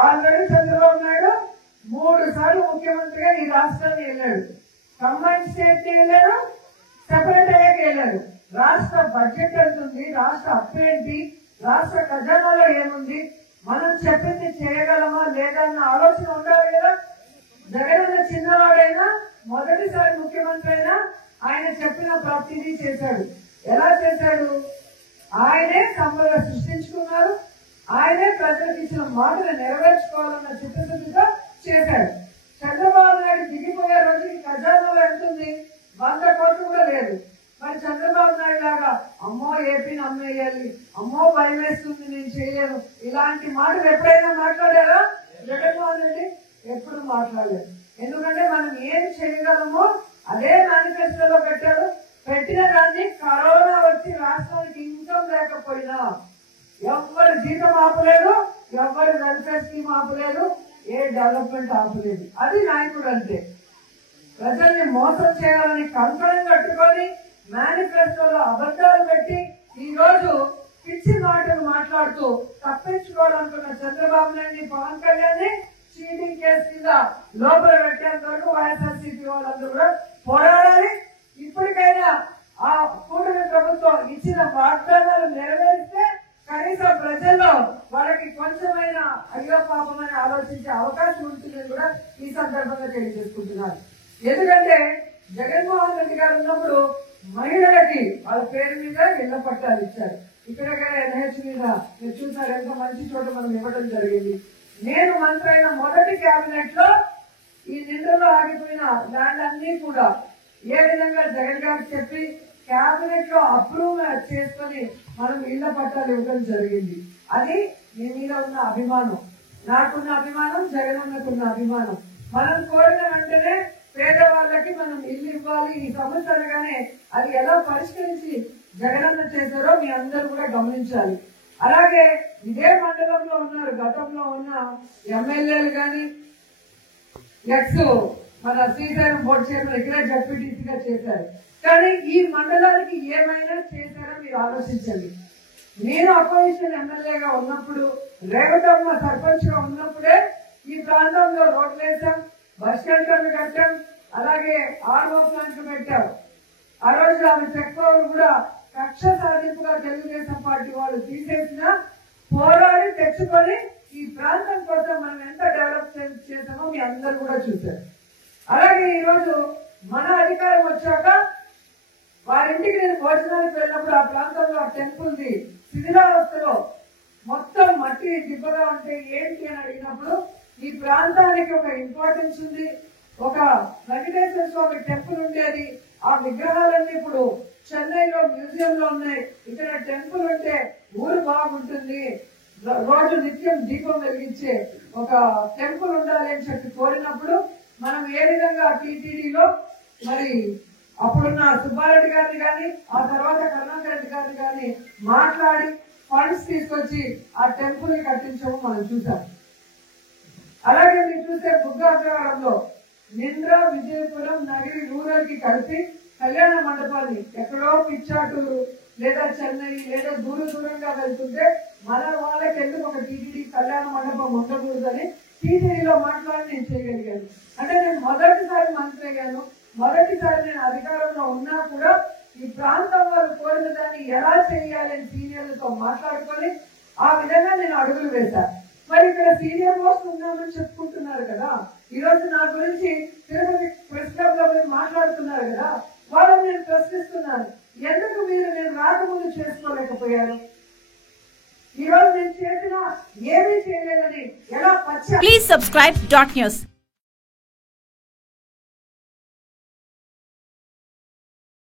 Already Chandrababu Naidu 3 సార్లు ముఖ్యమంత్రిగా ఈ రాష్ట్రాన్ని వెళ్ళాడు. కంబైన్ స్టేట్ వెళ్ళాడు, సెపరేట్ అయ్యాక వెళ్ళాడు. రాష్ట్ర బడ్జెట్ ఎంత ఉంది, రాష్ట్ర అప్పు ఏంటి, రాష్ట్ర ఖజానాలో ఏముంది, మనం చెప్పింది చేయగలమా లేదా అన్న ఆలోచన ఉండాలి కదా. జగన్ చిన్నవాడైనా మొదటిసారి ముఖ్యమంత్రి అయినా ఆయన చెప్పిన ప్రతిదీ చేశాడు. ఎలా చేశాడు? ఆయనే సంపద సృష్టించుకున్నారు, ఆయనే ప్రజలకు ఇచ్చిన మాటలు నెరవేర్చుకోవాలన్న చిత్తశుద్ధితో చేశాడు. చంద్రబాబు నాయుడు దిగిపోయే రోజుకి ఖజానాలో ఎంత ఉంది? 100 కోట్లు కూడా లేదు. మరి చంద్రబాబు నాయుడు లాగా అమ్మో ఏపీని అమ్మేయాలి, అమ్మో భయం వేస్తుంది, నేను చేయలేను, ఇలాంటి మాటలు ఎప్పుడైనా మాట్లాడారా? జగన్మోహన్ రెడ్డి ఎప్పుడు మాట్లాడలేదు. ఎందుకంటే మనం ఏం చేయగలమో అదే మేనిఫెస్టోలో పెట్టాడు. పెట్టిన దాన్ని కరోనా వచ్చి రాష్ట్రానికి ఇన్కమ్ లేకపోయినా ఎవ్వరు జీతం ఆపలేదు, ఎవ్వరు వెల్ఫేర్ స్కీమ్ ఆపలేదు, ఏ డెవలప్మెంట్ ఆపలేదు. అది నాయకుడు అంటే. ప్రజల్ని మోసం చేయాలని కంకణం కట్టుకొని మేనిఫెస్టోలో అబద్ధాలు పెట్టి ఈ రోజు పిచ్చి మాటలు మాట్లాడుతూ తప్పించుకోవాలనుకున్న చంద్రబాబు నాయుడు, పవన్ కళ్యాణ్ చీటింగ్ కేసు కింద లోపల పెట్టేంత వరకు వైఎస్ఆర్సీపీ వాళ్ళందరూ కూడా పోరాడాలి. ఇప్పటికైనా ఆ కూటమి ప్రభుత్వం ఇచ్చిన వాగ్దానాలు నెరవేరిస్తే కనీసం ప్రజల్లో వాళ్ళకి కొంచెమైనా అయ్యో పాపమని ఆలోచించే అవకాశం ఉంటుందని కూడా ఈ సందర్భంగా తెలియజేసుకుంటున్నారు. ఎందుకంటే జగన్మోహన్ రెడ్డి గారు ఉన్నప్పుడు మహిళలకి వాళ్ళ పేరు మీద ఇళ్ల పట్టాలు ఇచ్చారు. ఇక్కడ ఎన్హెచ్ మీద మీరు చూసారు, ఎంత మంచి చోట మనం ఇవ్వడం జరిగింది. నేను మంత్రి అయిన మొదటి కేబినెట్ లో ఈ నిండులో ఆగిపోయిన ల్యాండ్ అన్ని కూడా ఏ విధంగా జగన్ గారికి చెప్పి కేబినెట్ లో అప్రూవ్ చేసుకుని మనం ఇళ్ల పట్టాలు ఇవ్వడం జరిగింది. అది మీ మీద ఉన్న అభిమానం, నాకున్న అభిమానం, జగన్ అన్నకున్న అభిమానం. మనం కోరిన వెంటనే పేదవాళ్ళకి మనం ఇల్లు ఇవ్వాలి. ఈ సమస్య అనగానే అది ఎలా పరిష్కరించి జగనన్న చేశారో మీ అందరూ కూడా గమనించాలి. అలాగే ఇదే మండలంలో ఉన్నారు, గతంలో ఉన్న ఎమ్మెల్యేలు కానీ ఎక్స్ మన శ్రీశైలం బోర్డు చైర్మన్ ఇక్కడే జడ్పీటీసీగా చేశారు. కానీ ఈ మండలానికి ఏమైనా చేశారో మీరు ఆలోచించండి. నేను అపోజిషన్ ఎమ్మెల్యేగా ఉన్నప్పుడు, రేవతమ్మ సర్పంచ్ గా ఉన్నప్పుడే ఈ ప్రాంతంలో రోడ్లు వేసాం, బస్ షెల్టర్లు కట్టాం, అలాగే ఆర్ఓ ప్లాంట్లు పెట్టాం. ఆ రోజు ఆమె చెక్ పవర్ కూడా కక్ష సాధింపుగా తెలుగుదేశం పార్టీ వాళ్ళు తీసేసిన పోరాడి తెచ్చుకొని ఈ ప్రాంతం కోసం మనం ఎంత డెవలప్ చేసామో మీ అందరూ కూడా చూశారు. అలాగే ఈ రోజు మన అధికారం వచ్చాక వారింటికి నేను భోజనానికి వెళ్ళినప్పుడు ఆ ప్రాంతంలో ఆ టెంపుల్ ది శిథిలావస్థలో మొత్తం మట్టి దిబ్బగా ఉంటే ఏంటి అని అడిగినప్పుడు ఈ ప్రాంతానికి ఒక ఇంపార్టెన్స్ ఉంది, ఒక వెంకటేశ్వర స్వామి టెంపుల్ ఉండేది, ఆ విగ్రహాలన్నీ ఇప్పుడు చెన్నైలో మ్యూజియం లో ఉన్నాయి, ఇక్కడ టెంపుల్ ఉంటే ఊరు బాగుంటుంది, రోజు నిత్యం దీపం వెలిగించే ఒక టెంపుల్ ఉండాలి అని చెప్పి కోరినప్పుడు మనం ఏ విధంగా టీటీడీలో మరి అప్పుడున్న సుబ్బారెడ్డి గారిని కానీ ఆ తర్వాత కరుణాకర్ రెడ్డి గారిని కానీ మాట్లాడి ఫండ్స్ తీసుకొచ్చి ఆ టెంపుల్ ని కట్టించడం మనం చూసాం. అలాగే మీరు చూస్తే బుగ్గాపురంలో నింద్ర, విజయపురం, నగిరి రూరల్ కి కలిపి కళ్యాణ మండపాన్ని ఎక్కడో పిచ్చాటూరు లేదా చెన్నై లేదా దూరంగా వెళ్తుంటే మన వాళ్ళకి ఎందుకు ఒక టీటీడీ కళ్యాణ మండపం ఉండకూడదని టీటీడీలో మాట్లాడి నేను చేయగలిగాను. అంటే నేను మొదటిసారి మంత్రి అయ్యాను, మొదటిసారి నేను అధికారంలో ఉన్నా కూడా ఈ ప్రాంతం వాళ్ళు కోరిన దాన్ని ఎలా చేయాలని సీనియర్లతో మాట్లాడుకొని ఆ విధంగా నేను అడుగులు వేశాను. మరి ఇక్కడ సీనియర్ మోస్ట్ ఉన్నామని చెప్పుకుంటున్నారు కదా, ఈ రోజు నా గురించి తిరుపతి ప్రెస్ క్లబ్ లో మాట్లాడుతున్నారు కదా, వాళ్ళని నేను ప్రశ్నిస్తున్నాను, ఎందుకు మీరు నేను రాకముందు చేసుకోలేకపోయారు? ఈ రోజు నేను చేసిన ఏమీ చేయలేదని ఎలా Please subscribe .news.